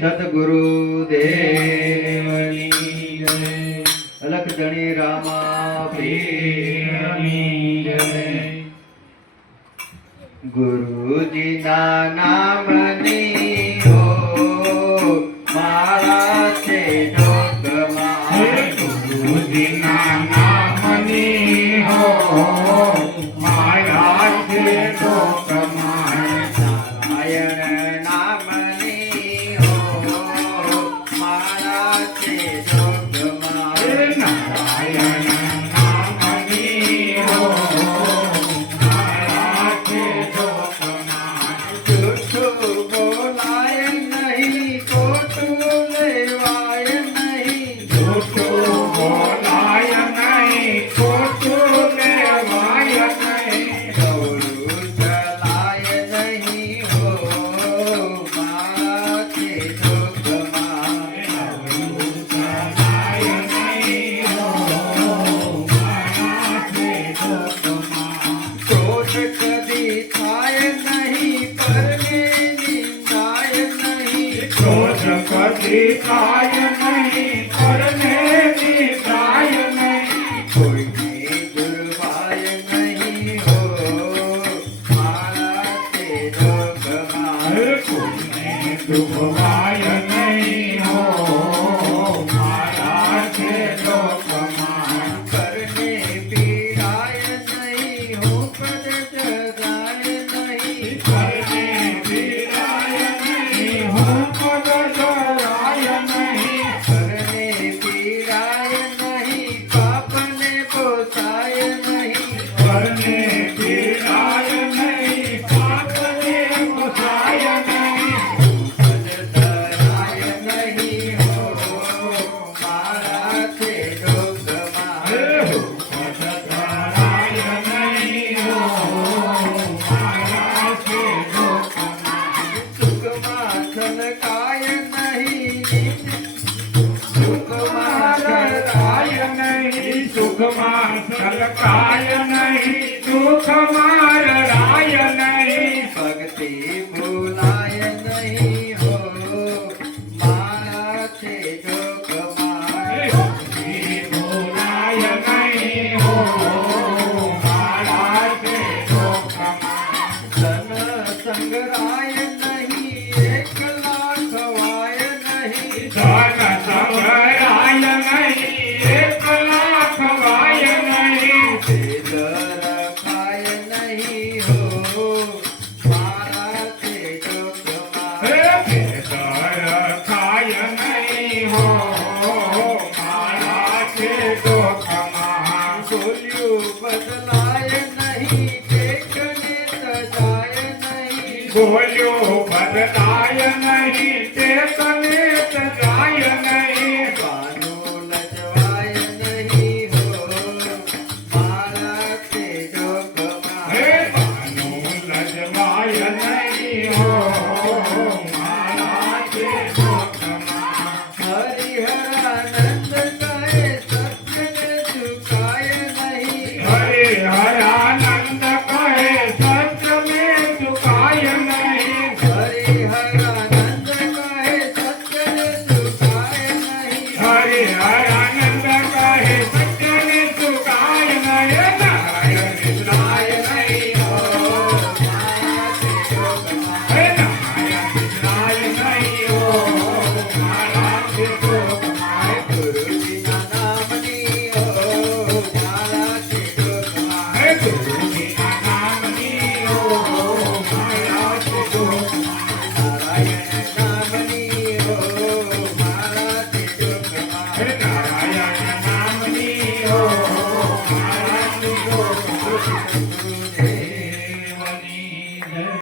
સદગુરુ દેવની જય અલખ ધણી રામા પીરની જય ગુરુજી ના નામની હો મારા છે જોગમાં ગુરુજી ના નામની હો મારા છે જોગમાં નારાયણ નામની હો મારા છે જોગમાં નારાયણ નામની હો મારા છે જોગમાં જૂઠું બોલાય નહીં ખોટું લેવાય નહીં જૂઠું બોલાય નહીં ખોટું લેવાય નહીં દોડું ચલાય નહીં હો મારા છે જોગમાં ચલાય નહીં હો મારા છે જોગમાં ક્રોધ કદી થાય નહીં પરને નિંદાય નહીં ક્રોધ કદી થાય નહીં પરને નિંદાય નહીં કોઈને દુર્વાય નહીં હો મારા છે જોગમાં કોઈને દુઃખવાય નહીં હો મારા છે લોકમાં પરને પીડાય નહીં હું પદ જગાય નહીં પરને પીડાય નહીં હું પદ જરાય નહીં પરને પીડાય નહીં પાપને પોસાય નહીં પરને પીડાય નહીં પાપને પોસાય નહીં પદ ધરાય નહીં હો મારા છે જોગમાં પદરાય નહીં હો મારા છે લોકમાં સુખમાં છલકાય નહીં સુખમાં રાય નહીં સુખમાં સલકાય નહીં સુખમાં રાય નહીં ભક્તિ ભૂલાય નહીં હો મારા છે જોગમાં ભૂલાય નહીં હો મારા છે લોકમાં ધન સંગ્રાય નહીં એકલા ખવાય નહીં ધન સંગ્રહાય નહીં એકલા ખવાય નહીં ભેદ રખાય નહીં હો મારા છે જોગમાં ભેદ ખાય નહીં હો મારા છે લોકમાં બોલ્યું બદલાય નહીં ટેકને સજાય નહીં બોલ્યો બદલાય નહીં તે તને સજાય નહીં કાનું લજવાય નહીં હો મારા છે જોગમાં હે બાનું લજવાય નહીં હો મારા છે લોકમાં હરિહરાનંદ કહે સત્યને ઝુકાય નહીં હરિહરાનંદ કહે સત્યને ચુકાય નહીં હરિહરાનંદ કહે સત્યને ઝુકાય નહીં હરિહરાનંદ કહે સત્યને ચુકાય નહીં નારાયણ વિસરાય નહીં હો મારા છે જોગમાં હે નારાયણ વિસરાય નહીં હો મારા છે લોકમાં ગુરુજીના નામની હો મારા છે જોગમાં હે ગુરુજીના નામની હો મારા છે લોકમાં નારાયણ નામની હો મારા છે જોગમાં હે નારાયણ નામની હો મારા છે લોકમાં ગુરુદેવ